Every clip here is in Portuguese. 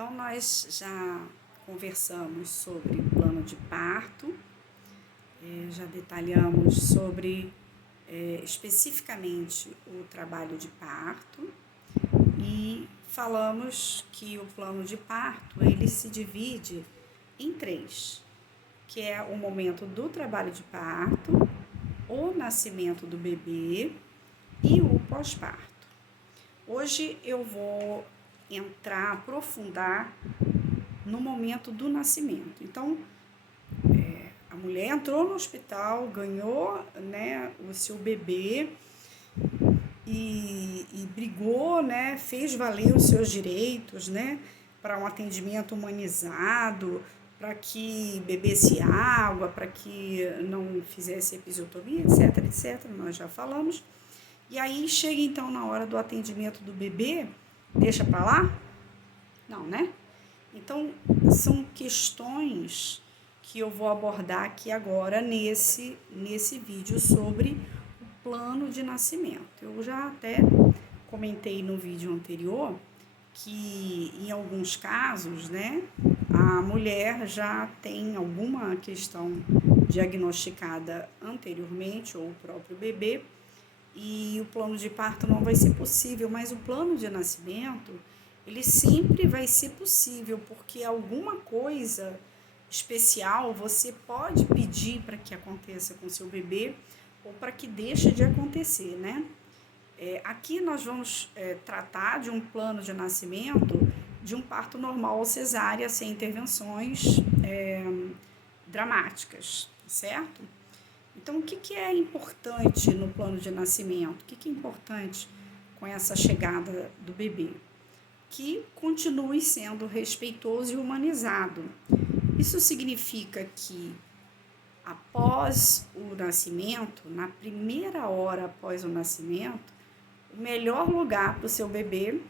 Então, nós já conversamos sobre plano de parto, já detalhamos sobre especificamente o trabalho de parto e falamos que o plano de parto ele se divide em três, que é o momento do trabalho de parto, o nascimento do bebê e o pós-parto. Hoje eu vou aprofundar no momento do nascimento. Então, a mulher entrou no hospital, ganhou, o seu bebê e brigou, fez valer os seus direitos, para um atendimento humanizado, para que bebesse água, para que não fizesse episiotomia, etc, etc, nós já falamos. E aí chega então na hora do atendimento do bebê, deixa para lá? Não, né? Então, são questões que eu vou abordar aqui agora nesse vídeo sobre o plano de nascimento. Eu já até comentei no vídeo anterior que em alguns casos, a mulher já tem alguma questão diagnosticada anteriormente, ou o próprio bebê, e o plano de parto não vai ser possível, mas o plano de nascimento, ele sempre vai ser possível, porque alguma coisa especial você pode pedir para que aconteça com seu bebê, ou para que deixe de acontecer, aqui nós vamos tratar de um plano de nascimento de um parto normal ou cesárea, sem intervenções dramáticas, certo? Então, o que é importante no plano de nascimento? O que é importante com essa chegada do bebê? Que continue sendo respeitoso e humanizado. Isso significa que, após o nascimento, na primeira hora após o nascimento, o melhor lugar para o seu bebê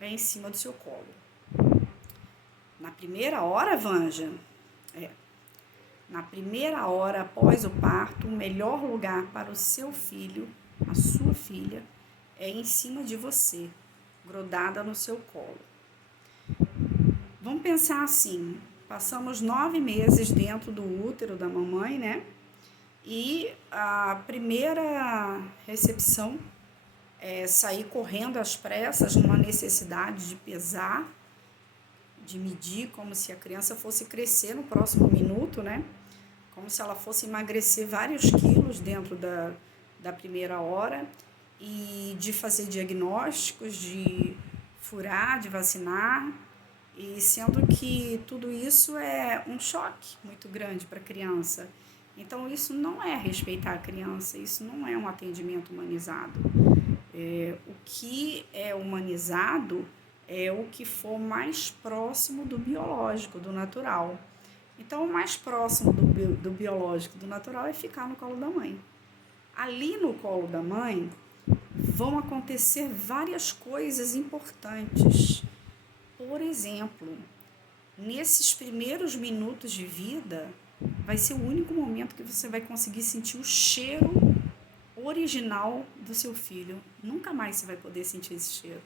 é em cima do seu colo. Na primeira hora, Vanja? Na primeira hora após o parto, o melhor lugar para o seu filho, a sua filha, é em cima de você, grudada no seu colo. Vamos pensar assim, passamos 9 meses dentro do útero da mamãe, E a primeira recepção é sair correndo às pressas, numa necessidade de pesar, de medir, como se a criança fosse crescer no próximo minuto, Como se ela fosse emagrecer vários quilos dentro da primeira hora, e de fazer diagnósticos, de furar, de vacinar, e sendo que tudo isso é um choque muito grande para a criança. Então, isso não é respeitar a criança, isso não é um atendimento humanizado. O que é humanizado é o que for mais próximo do biológico, do natural. Então, o mais próximo do biológico, do natural, é ficar no colo da mãe. Ali no colo da mãe vão acontecer várias coisas importantes. Por exemplo, nesses primeiros minutos de vida, vai ser o único momento que você vai conseguir sentir o cheiro original do seu filho. Nunca mais você vai poder sentir esse cheiro.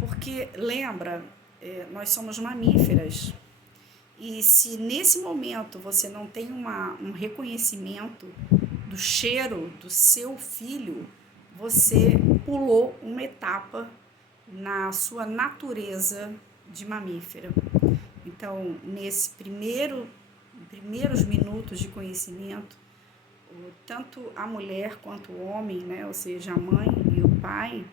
Porque, lembra, nós somos mamíferas. E se nesse momento você não tem um reconhecimento do cheiro do seu filho, você pulou uma etapa na sua natureza de mamífera. Então, nesses primeiros minutos de conhecimento, tanto a mulher quanto o homem, ou seja, a mãe e o pai,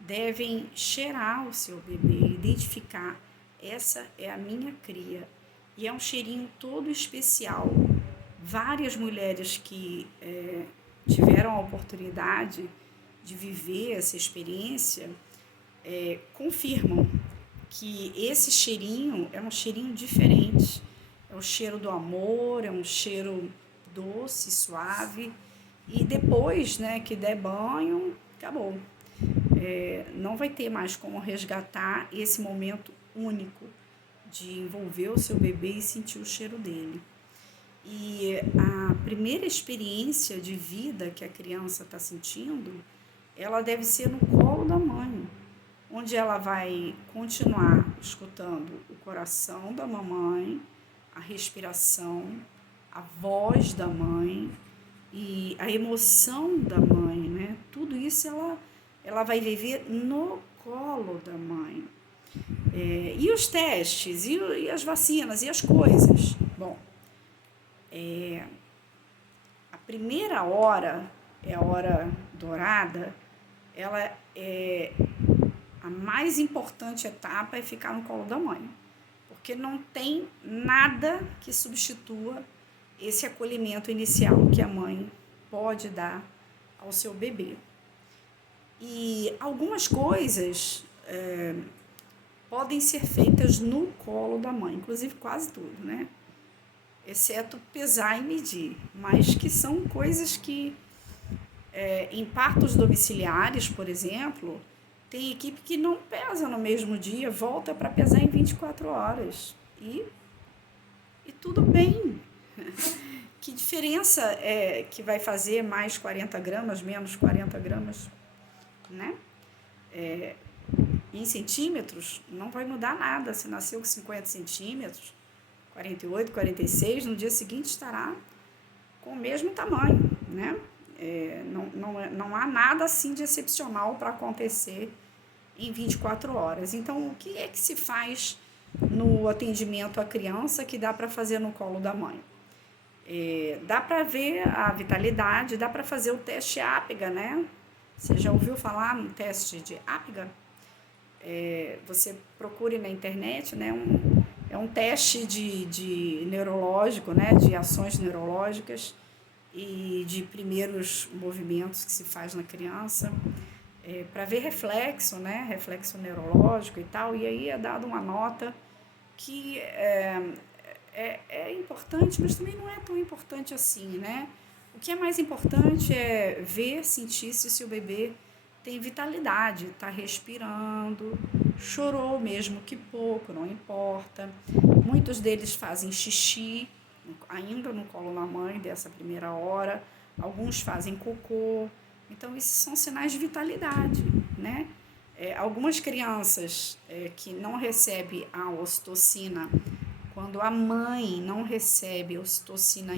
devem cheirar o seu bebê, identificar, essa é a minha cria. E é um cheirinho todo especial. Várias mulheres que tiveram a oportunidade de viver essa experiência confirmam que esse cheirinho é um cheirinho diferente. É o cheiro do amor, é um cheiro doce, suave. E depois, que der banho, acabou. Não vai ter mais como resgatar esse momento único de envolver o seu bebê e sentir o cheiro dele. E a primeira experiência de vida que a criança está sentindo, ela deve ser no colo da mãe, onde ela vai continuar escutando o coração da mamãe, a respiração, a voz da mãe e a emoção da mãe, né? Tudo isso ela vai viver no colo da mãe. E os testes, e as vacinas, e as coisas? Bom, a primeira hora, é a hora dourada, ela é a mais importante etapa é ficar no colo da mãe, porque não tem nada que substitua esse acolhimento inicial que a mãe pode dar ao seu bebê. E algumas coisas podem ser feitas no colo da mãe, inclusive quase tudo, né? Exceto pesar e medir, mas que são coisas que, em partos domiciliares, por exemplo, tem equipe que não pesa no mesmo dia, volta para pesar em 24 horas. E tudo bem. Que diferença é que vai fazer mais 40 gramas, menos 40 gramas, né? Em centímetros, não vai mudar nada. Se nasceu com 50 centímetros, 48, 46, no dia seguinte estará com o mesmo tamanho, né? Não há nada assim de excepcional para acontecer em 24 horas. Então, o que é que se faz no atendimento à criança que dá para fazer no colo da mãe? Dá para ver a vitalidade, dá para fazer o teste APGA, né? Você já ouviu falar no teste de APGA? Você procure na internet, né? É um teste de neurológico, né? De ações neurológicas e de primeiros movimentos que se faz na criança, para ver reflexo, né? Reflexo neurológico e tal. E aí é dado uma nota que é importante, mas também não é tão importante assim, né? O que é mais importante é ver, sentir se o bebê tem vitalidade, está respirando, chorou mesmo que pouco, não importa. Muitos deles fazem xixi, ainda no colo da mãe, dessa primeira hora. Alguns fazem cocô. Então, esses são sinais de vitalidade, né? Algumas crianças que não recebem a ocitocina, quando a mãe não recebe ocitocina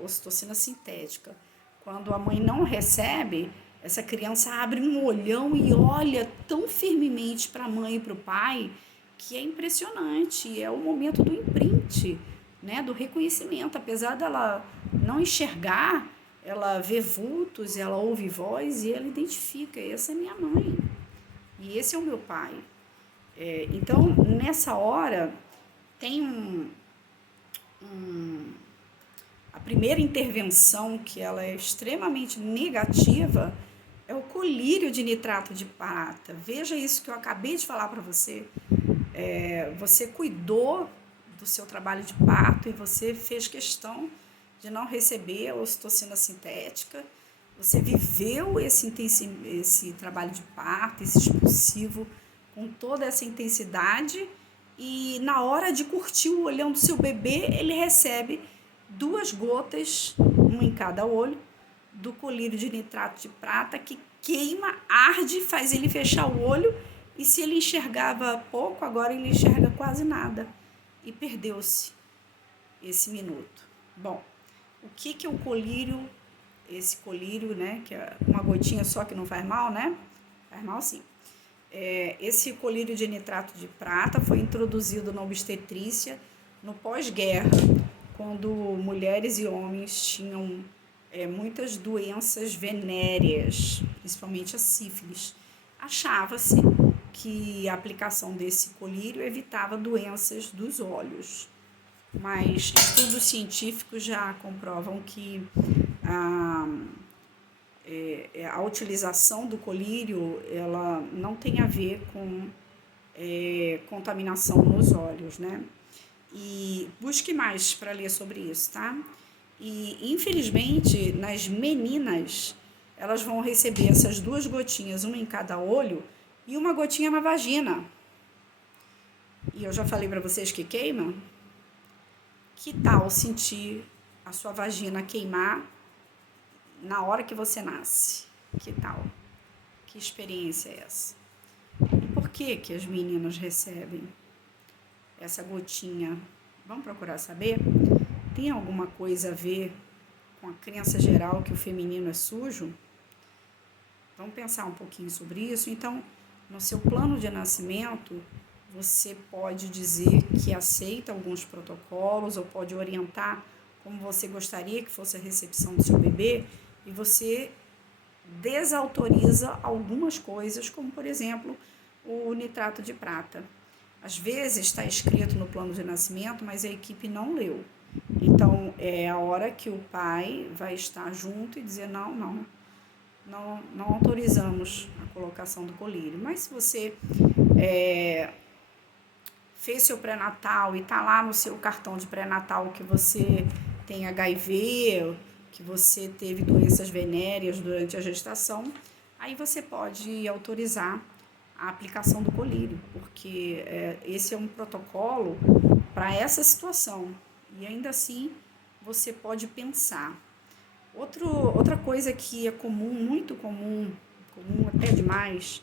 ocitocina sintética. Quando a mãe não recebe, essa criança abre um olhão e olha tão firmemente para a mãe e para o pai que é impressionante. É o momento do imprint, né, do reconhecimento. Apesar dela não enxergar, ela vê vultos, ela ouve voz e ela identifica: essa é minha mãe e esse é o meu pai. Então, nessa hora, tem a primeira intervenção, que ela é extremamente negativa, é o colírio de nitrato de prata. Veja isso que eu acabei de falar para você. Você cuidou do seu trabalho de parto e você fez questão de não receber a ocitocina sintética. Você viveu esse trabalho de parto, esse expulsivo, com toda essa intensidade, e na hora de curtir o olhão do seu bebê, ele recebe 2 gotas, uma em cada olho, do colírio de nitrato de prata, que queima, arde, faz ele fechar o olho, e se ele enxergava pouco, agora ele enxerga quase nada. E perdeu-se esse minuto. Bom, o que é o colírio? Esse colírio, né, que é uma gotinha só que não faz mal, né? Faz mal sim. Esse colírio de nitrato de prata foi introduzido na obstetrícia no pós-guerra, quando mulheres e homens tinham muitas doenças venéreas, principalmente a sífilis. Achava-se que a aplicação desse colírio evitava doenças dos olhos, mas estudos científicos já comprovam que a utilização do colírio, ela não tem a ver com contaminação nos olhos, né? E busque mais para ler sobre isso, tá? E, infelizmente, nas meninas, elas vão receber essas 2 gotinhas, uma em cada olho e uma gotinha na vagina. E eu já falei para vocês que queima. Que tal sentir a sua vagina queimar na hora que você nasce? Que tal? Que experiência é essa? E por que as meninas recebem essa gotinha? Vamos procurar saber? Tem alguma coisa a ver com a crença geral que o feminino é sujo? Vamos pensar um pouquinho sobre isso. Então, no seu plano de nascimento, você pode dizer que aceita alguns protocolos ou pode orientar como você gostaria que fosse a recepção do seu bebê, e você desautoriza algumas coisas, como, por exemplo, o nitrato de prata. Às vezes está escrito no plano de nascimento, mas a equipe não leu. Então, é a hora que o pai vai estar junto e dizer, não autorizamos a colocação do colírio. Mas se você fez seu pré-natal e está lá no seu cartão de pré-natal que você tem HIV, que você teve doenças venéreas durante a gestação, aí você pode autorizar a aplicação do colírio, porque esse é um protocolo para essa situação. E ainda assim, você pode pensar. Outra coisa que é comum, muito comum até demais,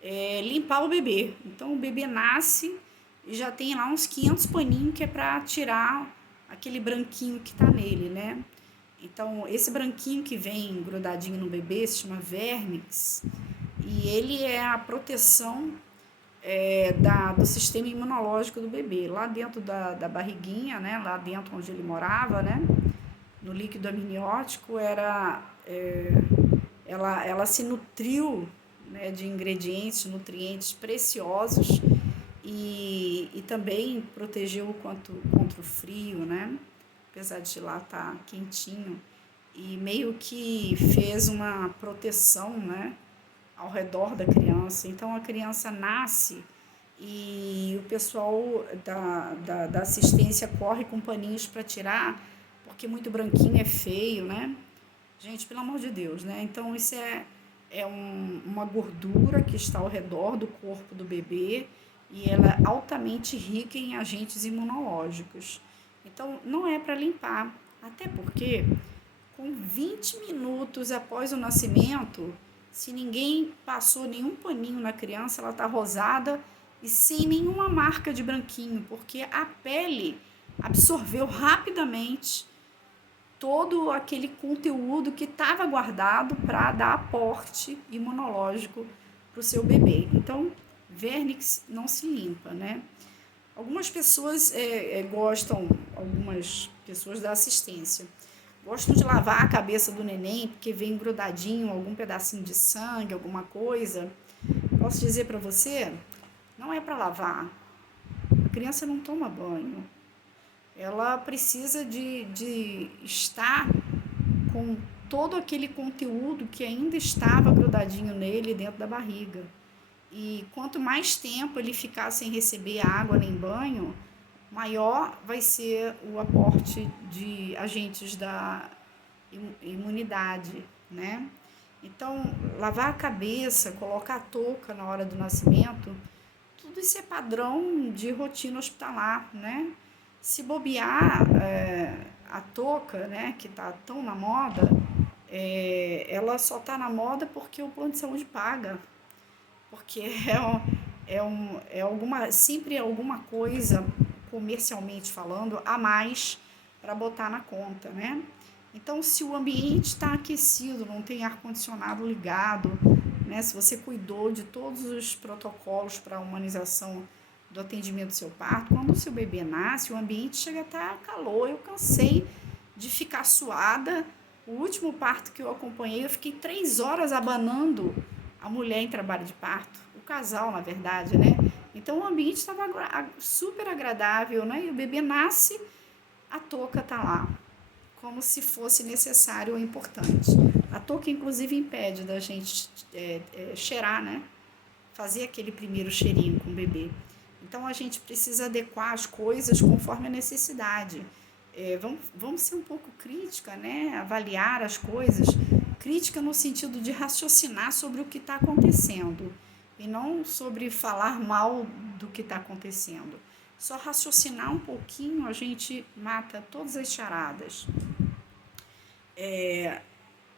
é limpar o bebê. Então, o bebê nasce e já tem lá uns 500 paninhos que é para tirar aquele branquinho que está nele, né? Então, esse branquinho que vem grudadinho no bebê se chama vernix, e ele é a proteção do sistema imunológico do bebê. Lá dentro da barriguinha, né? Lá dentro onde ele morava, né? No líquido amniótico, ela se nutriu, né, de ingredientes, nutrientes preciosos e também protegeu contra o frio, né? Apesar de lá estar quentinho, e meio que fez uma proteção, né, ao redor da criança. Então a criança nasce e o pessoal da assistência corre com paninhos para tirar, porque muito branquinho é feio, né? Gente, pelo amor de Deus, né? Então isso uma gordura que está ao redor do corpo do bebê e ela é altamente rica em agentes imunológicos. Então, não é para limpar, até porque com 20 minutos após o nascimento, se ninguém passou nenhum paninho na criança, ela está rosada e sem nenhuma marca de branquinho, porque a pele absorveu rapidamente todo aquele conteúdo que estava guardado para dar aporte imunológico para o seu bebê. Então, vernix não se limpa, né? Algumas pessoas algumas pessoas da assistência, gostam de lavar a cabeça do neném, porque vem grudadinho algum pedacinho de sangue, alguma coisa. Posso dizer para você, não é para lavar. A criança não toma banho. Ela precisa de estar com todo aquele conteúdo que ainda estava grudadinho nele dentro da barriga. E quanto mais tempo ele ficar sem receber água nem banho, maior vai ser o aporte de agentes da imunidade, né? Então, lavar a cabeça, colocar a touca na hora do nascimento, tudo isso é padrão de rotina hospitalar, né? Se bobear, a touca, né, que está tão na moda, ela só está na moda porque o plano de saúde paga, porque sempre alguma coisa, comercialmente falando, a mais para botar na conta, né? Então, se o ambiente está aquecido, não tem ar-condicionado ligado, né? Se você cuidou de todos os protocolos para a humanização do atendimento do seu parto, quando o seu bebê nasce, o ambiente chega a estar calor. Eu cansei de ficar suada. O último parto que eu acompanhei, eu fiquei 3 horas abanando a mulher em trabalho de parto, o casal, na verdade, né? Então, o ambiente estava super agradável, né? E o bebê nasce, a touca está lá, como se fosse necessário ou importante. A touca, inclusive, impede da gente cheirar, né? Fazer aquele primeiro cheirinho com o bebê. Então, a gente precisa adequar as coisas conforme a necessidade. Vamos ser um pouco crítica, né? Avaliar as coisas. Crítica no sentido de raciocinar sobre o que está acontecendo e não sobre falar mal do que está acontecendo. Só raciocinar um pouquinho, a gente mata todas as charadas.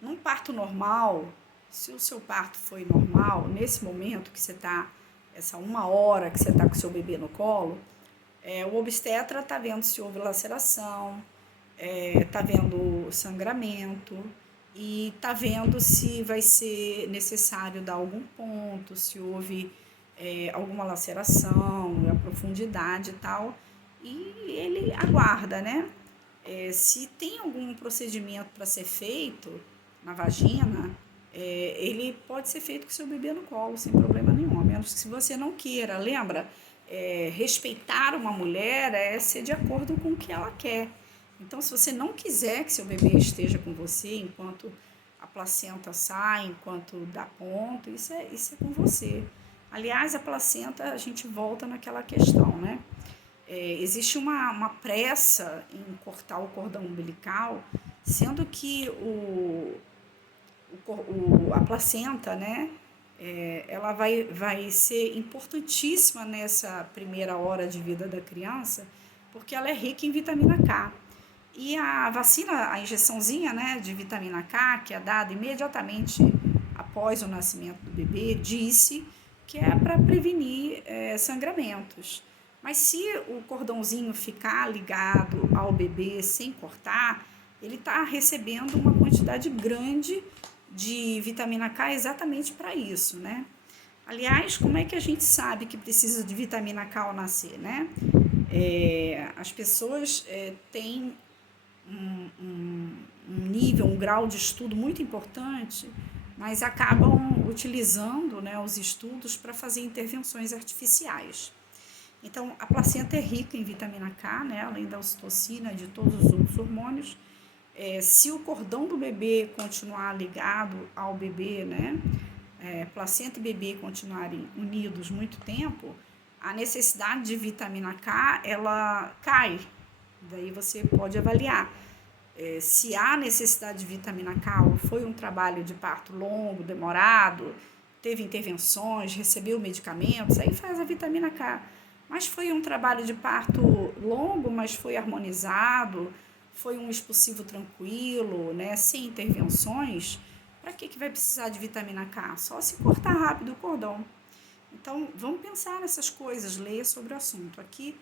Num parto normal, Se o seu parto foi normal, nesse momento que você está, essa 1 hora que você está com o seu bebê no colo, o obstetra está vendo se houve laceração, está vendo sangramento e está vendo se vai ser necessário dar algum ponto, se houve alguma laceração, a profundidade e tal. E ele aguarda, né? Se tem algum procedimento para ser feito na vagina, ele pode ser feito com seu bebê no colo, sem problema nenhum, a menos que se você não queira. Lembra? Respeitar uma mulher é ser de acordo com o que ela quer. Então, se você não quiser que seu bebê esteja com você enquanto a placenta sai, enquanto dá ponto, isso é com você. Aliás, a placenta, a gente volta naquela questão, né? Existe uma pressa em cortar o cordão umbilical, sendo que a placenta, né, ela vai ser importantíssima nessa primeira hora de vida da criança, porque ela é rica em vitamina K. E a vacina, a injeçãozinha, né, de vitamina K, que é dada imediatamente após o nascimento do bebê, disse que é para prevenir sangramentos. Mas se o cordãozinho ficar ligado ao bebê sem cortar, ele está recebendo uma quantidade grande de vitamina K exatamente para isso, né? Aliás, como é que a gente sabe que precisa de vitamina K ao nascer, né? As pessoas têm um nível, um grau de estudo muito importante, mas acabam utilizando, né, os estudos para fazer intervenções artificiais. Então, a placenta é rica em vitamina K, né, além da ocitocina e de todos os outros hormônios. Se o cordão do bebê continuar ligado ao bebê, né, placenta e bebê continuarem unidos muito tempo, a necessidade de vitamina K, ela cai. Daí você pode avaliar se há necessidade de vitamina K, ou foi um trabalho de parto longo, demorado, teve intervenções, recebeu medicamentos, aí faz a vitamina K. Mas foi um trabalho de parto longo, mas foi harmonizado, foi um expulsivo tranquilo, né, sem intervenções, para que vai precisar de vitamina K? Só se cortar rápido o cordão. Então, vamos pensar nessas coisas, leia sobre o assunto. Aqui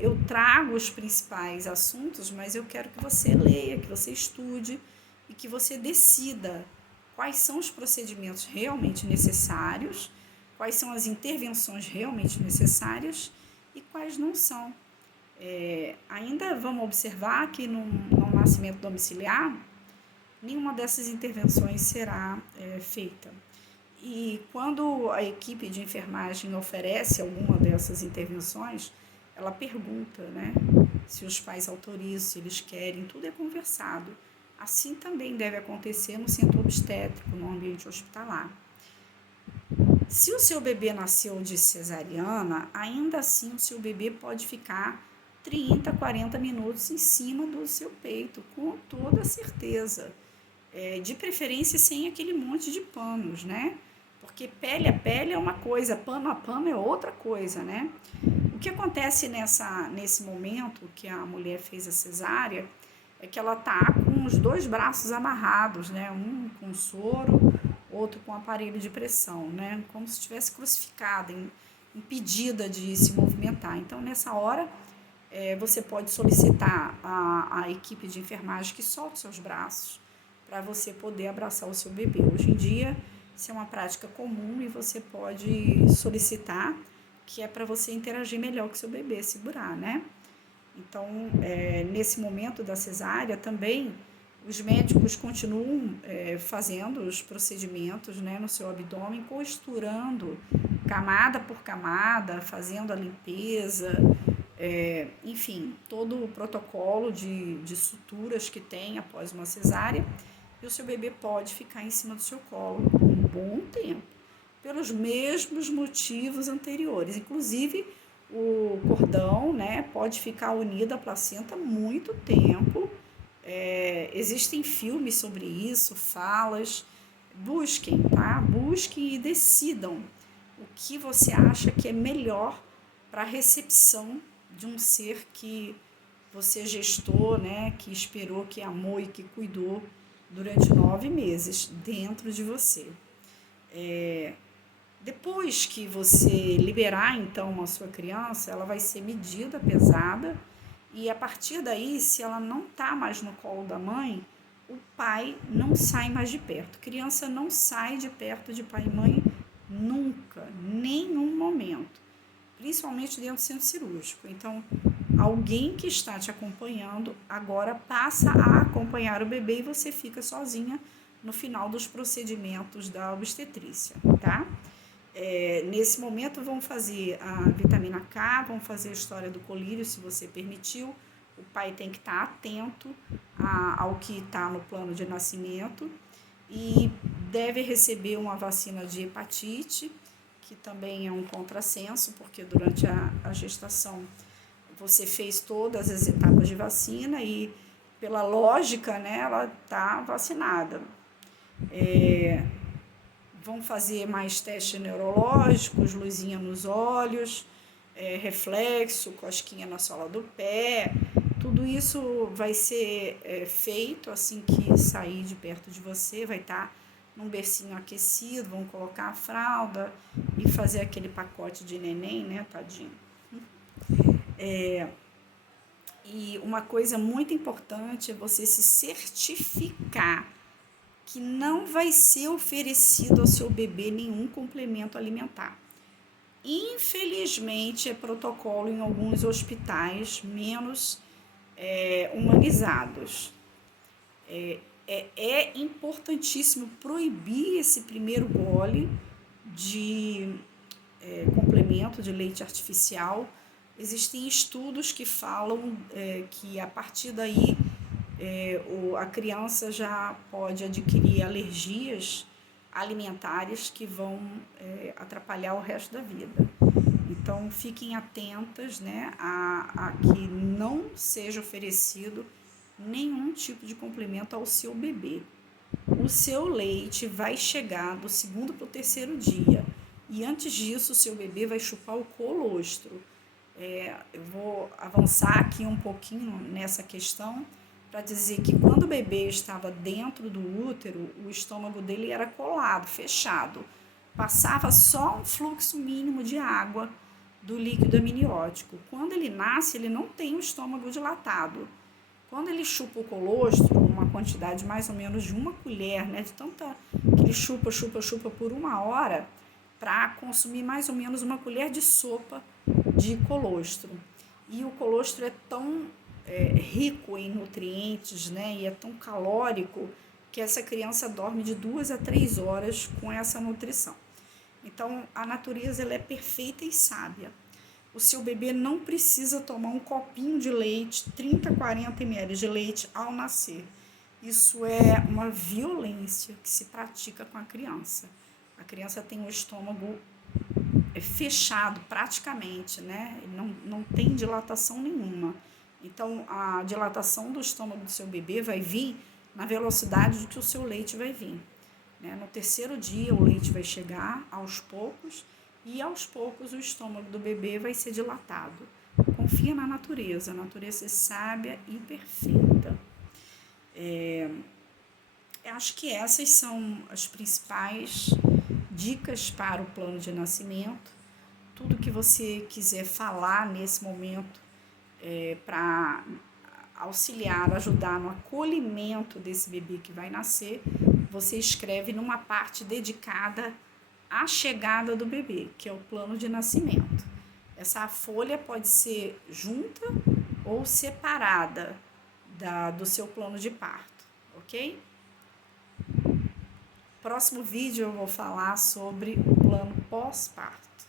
eu trago os principais assuntos, mas eu quero que você leia, que você estude e que você decida quais são os procedimentos realmente necessários, quais são as intervenções realmente necessárias e quais não são. Ainda vamos observar que no nascimento domiciliar, nenhuma dessas intervenções será feita. E quando a equipe de enfermagem oferece alguma dessas intervenções, ela pergunta, né, se os pais autorizam, se eles querem, tudo é conversado. Assim também deve acontecer no centro obstétrico, no ambiente hospitalar. Se o seu bebê nasceu de cesariana, ainda assim o seu bebê pode ficar 30, 40 minutos em cima do seu peito, com toda certeza. De preferência sem aquele monte de panos, né? Porque pele a pele é uma coisa, pano a pano é outra coisa, né? O que acontece nesse momento que a mulher fez a cesárea é que ela tá com os 2 braços amarrados, né? Um com soro, outro com aparelho de pressão, né? Como se estivesse crucificada, impedida de se movimentar. Então, nessa hora, você pode solicitar a equipe de enfermagem que solte seus braços para você poder abraçar o seu bebê. Hoje em dia, isso é uma prática comum e você pode solicitar, que é para você interagir melhor com o seu bebê, segurar, né? Então, nesse momento da cesárea também, os médicos continuam fazendo os procedimentos, né, no seu abdômen, costurando camada por camada, fazendo a limpeza, enfim, todo o protocolo de suturas que tem após uma cesárea, e o seu bebê pode ficar em cima do seu colo por um bom tempo, pelos mesmos motivos anteriores. Inclusive, o cordão, né, pode ficar unido à placenta muito tempo. Existem filmes sobre isso, falas. Busquem, tá? Busquem e decidam o que você acha que é melhor para a recepção de um ser que você gestou, né, que esperou, que amou e que cuidou durante 9 meses dentro de você. Depois que você liberar, então, a sua criança, ela vai ser medida, pesada, e a partir daí, se ela não está mais no colo da mãe, o pai não sai mais de perto. Criança não sai de perto de pai e mãe nunca, nenhum momento, principalmente dentro do centro cirúrgico. Então, alguém que está te acompanhando agora passa a acompanhar o bebê e você fica sozinha no final dos procedimentos da obstetrícia, tá? Nesse momento vão fazer a vitamina K, vão fazer a história do colírio, se você permitiu. O pai tem que estar atento ao que está no plano de nascimento e deve receber uma vacina de hepatite, que também é um contrassenso, porque durante a gestação você fez todas as etapas de vacina e, pela lógica, né, ela está vacinada. Vão fazer mais testes neurológicos, luzinha nos olhos, reflexo, cosquinha na sola do pé. Tudo isso vai ser feito assim que sair de perto de você, vai estar num bercinho aquecido, vão colocar a fralda e fazer aquele pacote de neném, né, tadinho. E uma coisa muito importante é você se certificar que não vai ser oferecido ao seu bebê nenhum complemento alimentar. Infelizmente, é protocolo em alguns hospitais menos humanizados. É importantíssimo proibir esse primeiro gole de complemento de leite artificial. Existem estudos que falam que a partir daí a criança já pode adquirir alergias alimentares que vão atrapalhar o resto da vida. Então, fiquem atentas, né, a que não seja oferecido nenhum tipo de complemento ao seu bebê. O seu leite vai chegar do 2º para o 3º dia e antes disso o seu bebê vai chupar o colostro. Eu vou avançar aqui um pouquinho nessa questão para dizer que quando o bebê estava dentro do útero, o estômago dele era colado, fechado. Passava só um fluxo mínimo de água do líquido amniótico. Quando ele nasce, ele não tem o estômago dilatado. Quando ele chupa o colostro, uma quantidade mais ou menos de 1 colher, né, de tanta que ele chupa por 1 hora, para consumir mais ou menos 1 colher de sopa de colostro. E o colostro é tão rico em nutrientes, né, e é tão calórico que essa criança dorme de 2 a 3 horas com essa nutrição. Então, a natureza ela é perfeita e sábia. O seu bebê não precisa tomar um copinho de leite, 30, 40 ml de leite ao nascer. Isso é uma violência que se pratica com a criança. A criança tem o estômago fechado praticamente, né? Não tem dilatação nenhuma. Então, a dilatação do estômago do seu bebê vai vir na velocidade de que o seu leite vai vir. No 3º dia, o leite vai chegar aos poucos e aos poucos o estômago do bebê vai ser dilatado. Confia na natureza, a natureza é sábia e perfeita. Acho que essas são as principais dicas para o plano de nascimento. Tudo que você quiser falar nesse momento para auxiliar, ajudar no acolhimento desse bebê que vai nascer, você escreve numa parte dedicada à chegada do bebê, que é o plano de nascimento. Essa folha pode ser junta ou separada do seu plano de parto, ok? Próximo vídeo eu vou falar sobre o plano pós-parto.